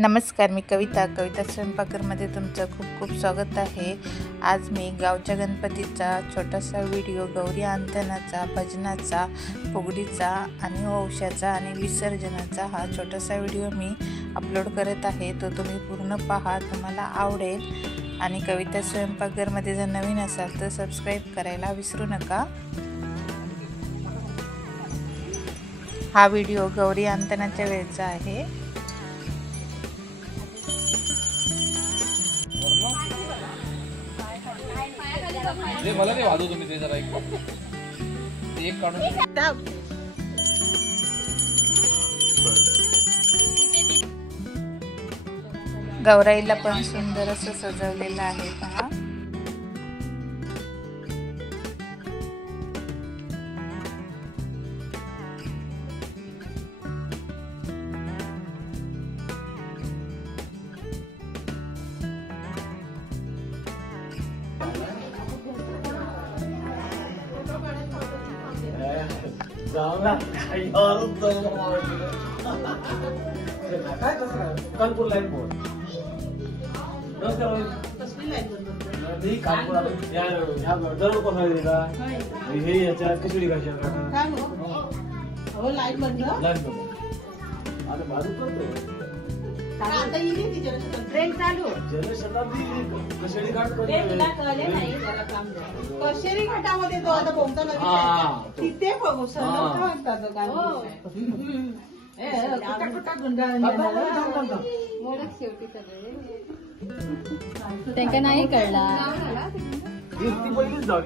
नमस्कार, मी कविता स्वयंपाकघरमध्ये तुमचं खूप खूप स्वागत आहे। आज मी गावच्या गणपतीचा छोटासा व्हिडिओ, गौरी अंथनाचा, भजनाचा, फुगडीचा आणि वंशाचा आणि विसर्जनाचा हा छोटासा व्हिडिओ मी अपलोड करत आहे। तो तुम्ही पूर्ण पहा, तुम्हाला आवडेल। आणि कविता स्वयंपाकघरमध्ये जर नवीन असाल तर सबस्क्राईब करायला विसरू नका। हा व्हिडिओ गौरी अंथनाच्या वेळेचा आहे। जे मला ते वाजव तुम्ही ते जरा एक काढून गौराईला पण सुंदर असं सजवलेलं आहे पहा। जाऊला काय कसं कानपूर लाईन बोर्ड कसली लाईन बोर्ड कानपूर या दरड कोसळली का हे याच्या कशी घायच्या लाईन बंद आता बाजू करतो आता येईल की ट्रेन चालू जनशताब्दी कशेरी घाट नाही जरा काम कशेरी घाटामध्ये तो आता कोणता नदी तिथे म्हणतात शेवटी सगळे त्यांना नाही कळला ती पहिलीच जाऊ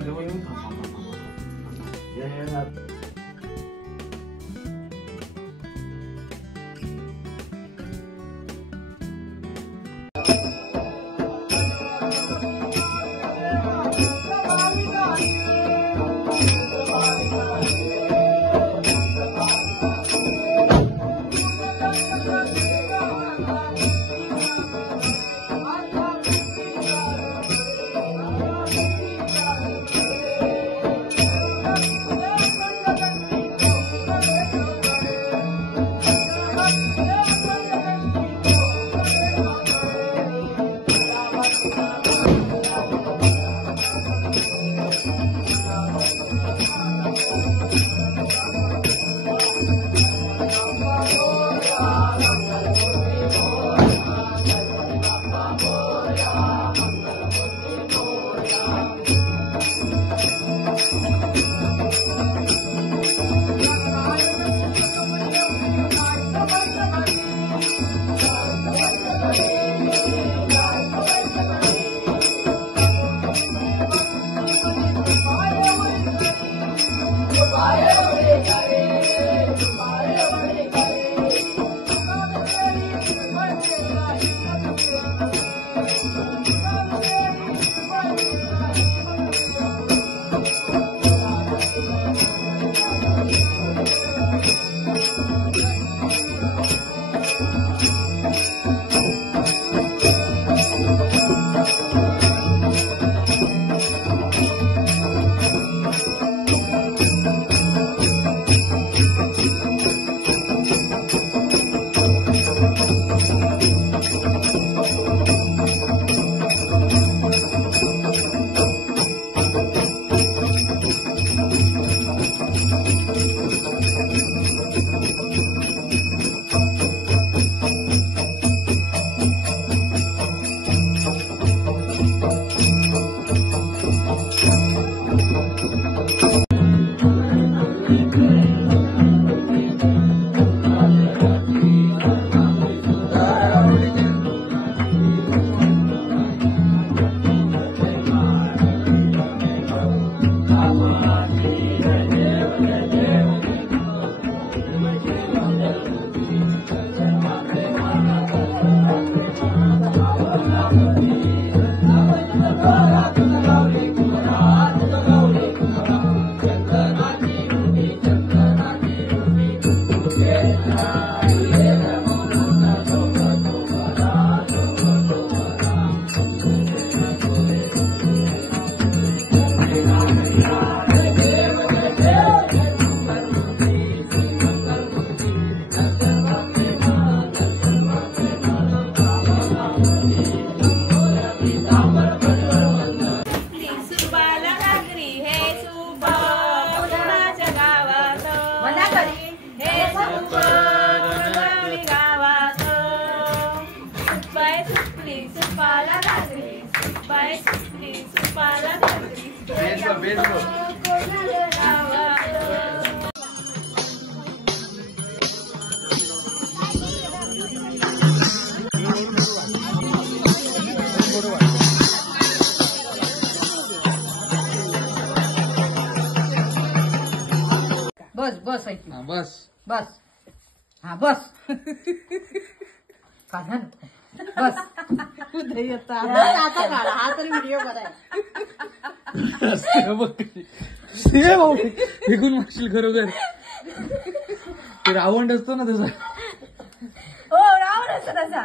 सुपाला घागरी सुपाय सुटली सुपाला घागरी बस बस ऐक बस बस हा बस काढा बस आता काढा हा तरी व्हिडिओ कराय भाऊ फेकून मागशील खरोखर ते रावण असतो ना तसा हो राव तसा